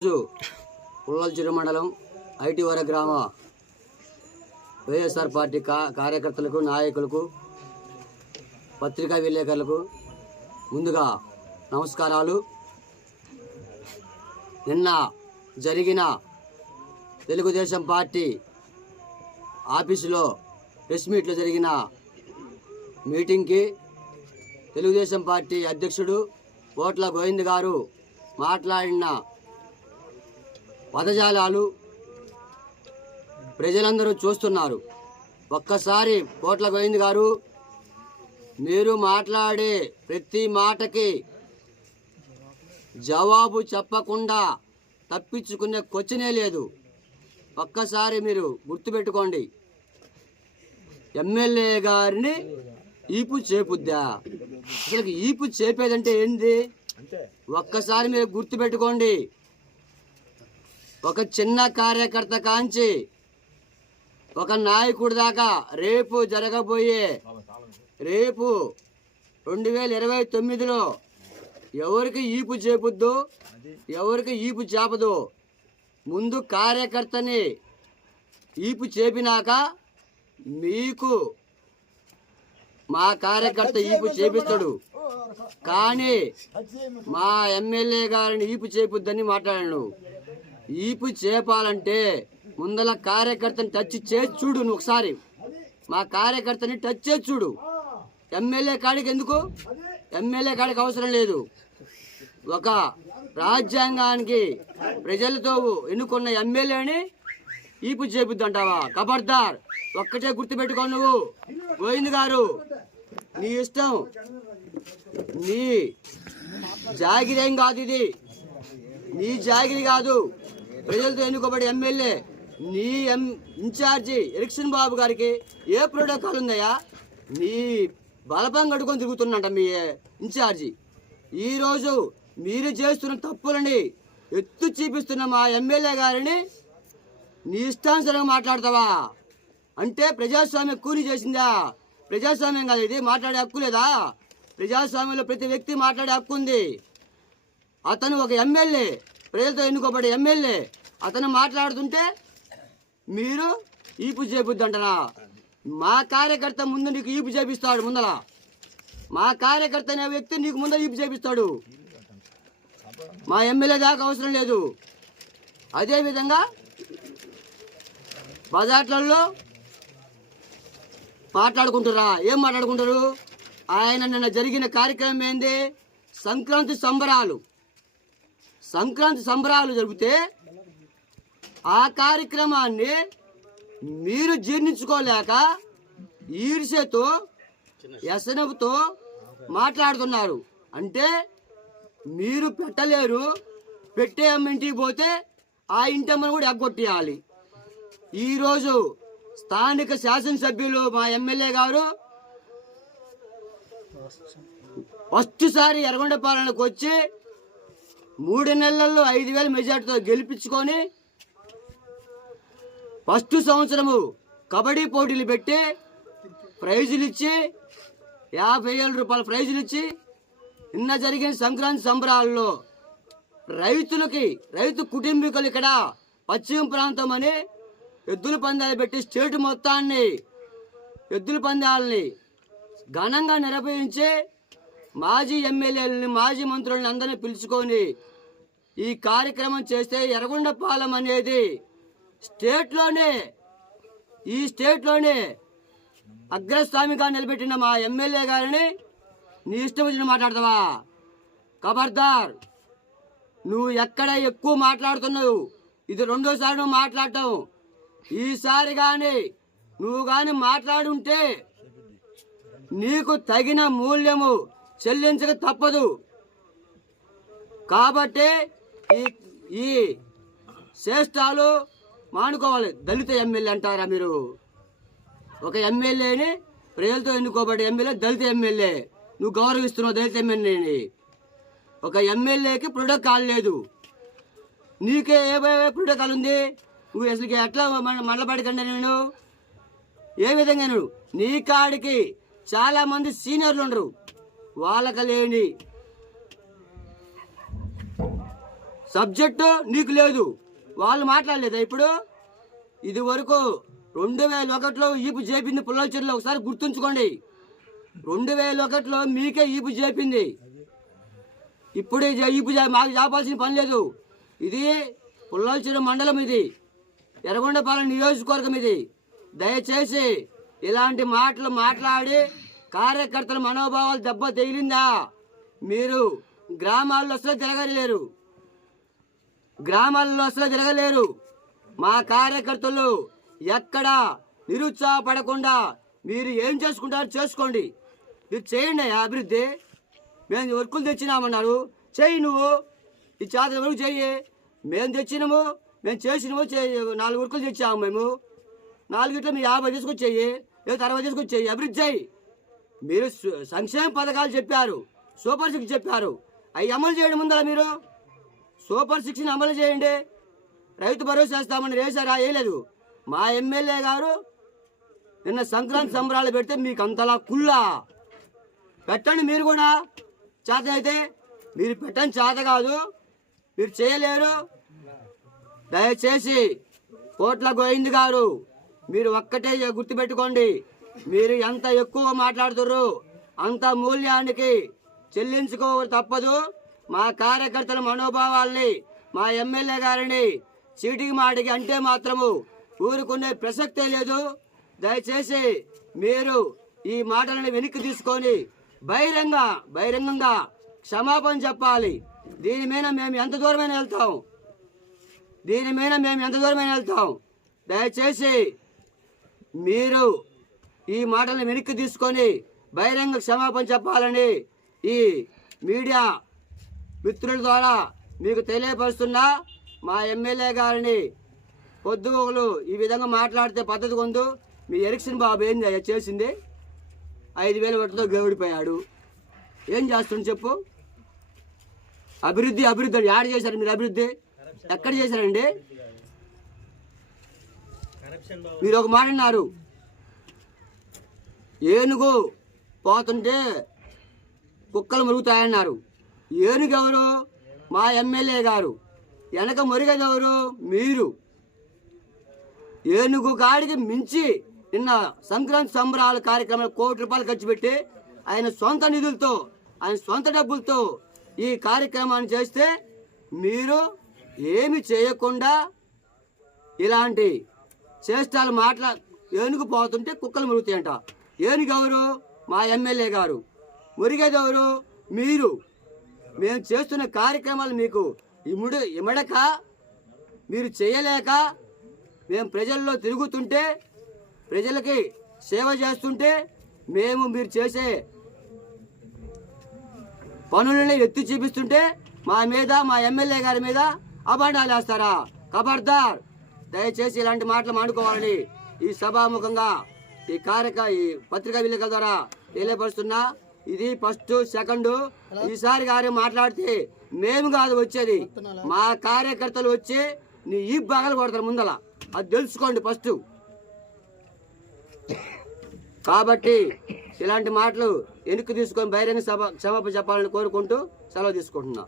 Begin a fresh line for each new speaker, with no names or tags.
రోజు పుల్లలచిరు మండలం ఐటీవర గ్రామ వైఎస్ఆర్ పార్టీ కా కార్యకర్తలకు నాయకులకు పత్రికా విలేకరులకు ముందుగా నమస్కారాలు. నిన్న జరిగిన తెలుగుదేశం పార్టీ ఆఫీసులో ప్రెస్ మీట్లో జరిగిన మీటింగ్కి తెలుగుదేశం పార్టీ అధ్యక్షుడు కోట్ల గోవింద్ గారు మాట్లాడిన పదజాలాలు ప్రజలందరూ చూస్తున్నారు. ఒక్కసారి కోట్ల గోవింద్ గారు మీరు మాట్లాడే ప్రతి మాటకి జవాబు చెప్పకుండా తప్పించుకునే క్వశ్చనే లేదు. ఒక్కసారి మీరు గుర్తుపెట్టుకోండి. ఎమ్మెల్యే గారిని ఈపు చేపుద్దా? అసలు ఈపు చేపేదంటే ఏంది? ఒక్కసారి మీరు గుర్తుపెట్టుకోండి. ఒక చిన్న కార్యకర్త కాంచి ఒక నాయకుడి దాకా రేపు జరగబోయే రేపు రెండు వేల ఇరవై తొమ్మిదిలో ఎవరికి ఈపు చేపుద్దు ఎవరికి ఈపు చేపదు ముందు కార్యకర్తని ఈపు చేపినాక మీకు మా కార్యకర్త ఈపు చేపిస్తాడు. కానీ మా ఎమ్మెల్యే గారిని ఈపు చేపుద్దని మాట్లాడాను ఈపు చేపాలంటే ముందల కార్యకర్తని టచ్ చేసి చూడు నువ్వు ఒకసారి. మా కార్యకర్తని టచ్ చేసి చూడు. ఎమ్మెల్యే కాడికి ఎందుకు? ఎమ్మెల్యే కాడికి అవసరం లేదు. ఒక రాజ్యాంగానికి ప్రజలతో ఎన్నుకున్న ఎమ్మెల్యేని ఈపు చేపిద్దంటావా? కబర్దార్ ఒక్కటే గుర్తుపెట్టుకో నువ్వు. గోవింద్ గారు నీ ఇష్టం. నీ జాగిరేం కాదు ఇది. నీ జాగిరి కాదు. ప్రజలతో ఎన్నుకోబడి ఎమ్మెల్యే నీ ఎం ఇన్ఛార్జి ఎరిక్షన్ బాబు గారికి ఏ ప్రోటోకాల్ ఉందయ్యా? నీ బలపం కడుకొని తిరుగుతున్నట మీ ఇన్ఛార్జి. ఈరోజు మీరు చేస్తున్న తప్పులని ఎత్తు చూపిస్తున్న మా ఎమ్మెల్యే గారిని నీ ఇష్టానుసరంగా మాట్లాడతావా? అంటే ప్రజాస్వామ్య కూలి చేసిందా? ప్రజాస్వామ్యం కాదు ఇది మాట్లాడే హక్కు లేదా? ప్రజాస్వామ్యంలో ప్రతి వ్యక్తి మాట్లాడే హక్కు ఉంది. అతను ఒక ఎమ్మెల్యే ప్రజలతో ఎన్నుకోబడే ఎమ్మెల్యే అతను మాట్లాడుతుంటే మీరు ఈపు చేపుద్ది అంటారా మా కార్యకర్త ముందు నీకు ఈపు చేపిస్తాడు ముందల. మా కార్యకర్త అనే వ్యక్తి నీకు ముందర ఈపు చేపిస్తాడు. మా ఎమ్మెల్యే దాకా అవసరం లేదు. అదేవిధంగా బజార్లలో మాట్లాడుకుంటారా. ఏం మాట్లాడుకుంటారు? ఆయన నిన్న జరిగిన కార్యక్రమం ఏంది? సంక్రాంతి సంబరాలు. సంక్రాంతి సంబరాలు జరిగితే ఆ కార్యక్రమాన్ని మీరు జీర్ణించుకోలేక ఈర్ష్యతో వ్యసనపుతో మాట్లాడుతున్నారు. అంటే మీరు పెట్టలేరు పెట్టే అమ్మ ఇంటికి పోతే ఆ ఇంటమ్మను కూడా ఎగ్గొట్టేయాలి. ఈరోజు స్థానిక శాసనసభ్యులు మా ఎమ్మెల్యే గారు ఫస్ట్ సారి ఎర్రగొండపాలనకు వచ్చి మూడు నెలల్లో ఐదు వేల మెజార్టీతో గెలిపించుకొని ఫస్ట్ సంవత్సరము కబడ్డీ పోటీలు పెట్టి ప్రైజులు ఇచ్చి యాభై వేల రూపాయల ప్రైజులు ఇచ్చి నిన్న జరిగిన సంక్రాంతి సంబరాల్లో రైతులకి రైతు కుటుంబీకులు ఇక్కడ పశ్చిమ ప్రాంతం అని ఎద్దుల పందాలు పెట్టి స్టేట్ మొత్తాన్ని ఎద్దుల పందాలని ఘనంగా నిర్వహించి మాజీ ఎమ్మెల్యేలని మాజీ మంత్రులని అందరినీ పిలుచుకొని ఈ కార్యక్రమం చేస్తే ఎర్రగొండపాలెం అనేది స్టేట్లోనే ఈ స్టేట్లోనే అగ్రస్వామిగా నిలబెట్టిన మా ఎమ్మెల్యే గారిని నీ ఇష్టం వచ్చిన మాట్లాడతావా? ఖబర్దార్ నువ్వు ఎక్కడ ఎక్కువ మాట్లాడుతున్నావు? ఇది రెండోసారి నువ్వు మాట్లాడటం. ఈసారి కానీ నువ్వు కానీ మాట్లాడుంటే నీకు తగిన మూల్యము చెల్లించక తప్పదు. కాబట్టి ఈ ఈ శ్రేష్టాలు మానుకోవాలి. దళిత ఎమ్మెల్యే అంటారా మీరు? ఒక ఎమ్మెల్యేని ప్రజలతో ఎన్నుకోబడే ఎమ్మెల్యే దళిత ఎమ్మెల్యే. నువ్వు గౌరవిస్తున్నావు దళిత ఎమ్మెల్యేని. ఒక ఎమ్మెల్యేకి ప్రోటోకాల్ లేదు నీకే ఏ ప్రొడక్ట్ ప్రోటోకాల్ ఉంది నువ్వు అసలు ఎట్లా మండలపడికండి నేను? ఏ విధంగా నువ్వు నీ కాడికి చాలామంది సీనియర్లు ఉండరు. వాళ్ళకి లేని సబ్జెక్టు నీకు లేదు. వాళ్ళు మాట్లాడలేదా ఇప్పుడు? ఇది వరకు రెండు వేల ఒకటిలో ఈపు చేపింది పుల్లల ఒకసారి గుర్తుంచుకోండి. రెండు వేల ఒకటిలో మీకే ఈపు చేపింది. ఇప్పుడు జ- ఈపు మాకు చేపాల్సిన పని లేదు. ఇది పుల్లల మండలం ఇది. ఎర్రగొండపాలెం నియోజకవర్గం ఇది. దయచేసి ఇలాంటి మాటలు మాట్లాడి కార్యకర్తల మనోభావాలు దెబ్బ తగిలిందా? మీరు గ్రామాల్లో అసలు తిరగలేరు. గ్రామాల్లో అసలు తిరగలేరు మా కార్యకర్తలు ఎక్కడ నిరుత్సాహపడకుండా మీరు ఏం చేసుకుంటారు చేసుకోండి. మీరు చేయండి అభివృద్ధి. మేము వర్కులు తెచ్చినామన్నారు. చేయి నువ్వు. ఈ చేత వరకు చెయ్యి మేము తెచ్చినాము మేము చేసినాము నాలుగు వర్కులు తెచ్చాము మేము. నాలుగిట్లో మీరు యాభై తీసుకొచ్చి చెయ్యి లేదా అరవై తీసుకొచ్చి చెయ్యి అభివృద్ధి చేయి. మీరు సంక్షేమ పథకాలు చెప్పారు. సూపర్ సిక్స్ చెప్పారు. అవి అమలు చేయడం ఉందా మీరు. సూపర్ సిక్స్ని అమలు చేయండి. రైతు భరోసా వేస్తామని వేశారా వేయలేదు మా ఎమ్మెల్యే గారు నిన్న సంక్రాంతి సంబరాలు పెడితే మీకు అంతలా కుల్లా పెట్టండి మీరు కూడా. చేత అయితే మీరు పెట్టండి చేత కాదు. మీరు చేయలేరు. దయచేసి కోట్ల గోవింద్ గారు మీరు ఒక్కటే గుర్తుపెట్టుకోండి. మీరు ఎంత ఎక్కువ మాట్లాడుతుర్రు అంత మూల్యానికి చెల్లించుకో తప్పదు. మా కార్యకర్తల మనోభావాల్ని మా ఎమ్మెల్యే గారిని చీటికి మాటికి అంటే మాత్రము ఊరుకునే ప్రసక్తే లేదు. దయచేసి మీరు ఈ మాటలను వెనక్కి తీసుకొని బహిరంగ బహిరంగంగా క్షమాపణ చెప్పాలి. దీని మీద మేము ఎంత దూరమైన వెళ్తాం. దీని మీద మేము ఎంత దూరమైన వెళ్తాం. దయచేసి మీరు ఈ మాటలను వెనక్కి తీసుకొని బహిరంగ క్షమాపణ చెప్పాలని ఈ మీడియా మిత్రుల ద్వారా మీకు తెలియపరుస్తున్నా మా ఎమ్మెల్యే గారిని పొద్దుగోగులు ఈ విధంగా మాట్లాడితే పద్ధతి కొందు. మీ ఎరిక్షన్ బాబు ఏం చేసింది. ఐదు వేల ఓట్లతో గౌడిపోయాడు ఏం చేస్తుంది చెప్పు? అభివృద్ధి అభివృద్ధి యాడ యాడ్ చేశారు మీరు అభివృద్ధి. ఎక్కడ చేశారండి? మీరు ఒక మాట అన్నారు. ఏనుగు పోతుంటే కుక్కలు మురుగుతాయన్నారు. ఏనుగెవరు? మా ఎమ్మెల్యే గారు. వెనక మురిగదెవరు మీరు. ఏనుగు గాడికి మించి నిన్న సంక్రాంతి సంబరాల కార్యక్రమాలు కోటి రూపాయలు ఖర్చు పెట్టి ఆయన సొంత నిధులతో ఆయన సొంత డబ్బులతో ఈ కార్యక్రమాన్ని చేస్తే మీరు ఏమి చేయకుండా ఇలాంటి చేష్టాలు మాట్లా ఏనుగు పోతుంటే కుక్కలు మురుగుతాయంట. ఏనుగు ఎవరు మా ఎమ్మెల్యే గారు. మురిగేదెవరు మీరు. మేము చేస్తున్న కార్యక్రమాలు మీకు ఇముడు ఇమడక మీరు చేయలేక మేము ప్రజల్లో తిరుగుతుంటే ప్రజలకి సేవ చేస్తుంటే మేము మీరు చేసే పనులని ఎత్తి చూపిస్తుంటే మా మీద మా ఎమ్మెల్యే గారి మీద అబాండాలు వేస్తారా? ఖబర్దార్ దయచేసి ఇలాంటి మాటలు మాడుకోవాలని ఈ సభాముఖంగా ఈ కార్యక ఈ పత్రికా విలేకరుల ద్వారా తెలియపరుస్తున్నా. ఇది ఫస్ట్ సెకండ్. ఈసారి గారు మాట్లాడితే మేము కాదు వచ్చేది. మా కార్యకర్తలు వచ్చి నీ ఈ బాగలు కొడతారు ముందల. అది తెలుసుకోండి ఫస్ట్. కాబట్టి ఇలాంటి మాటలు వెనక్కి తీసుకొని బహిరంగ సభ క్షమాపణ చెప్పాలని కోరుకుంటూ సెలవు తీసుకుంటున్నా.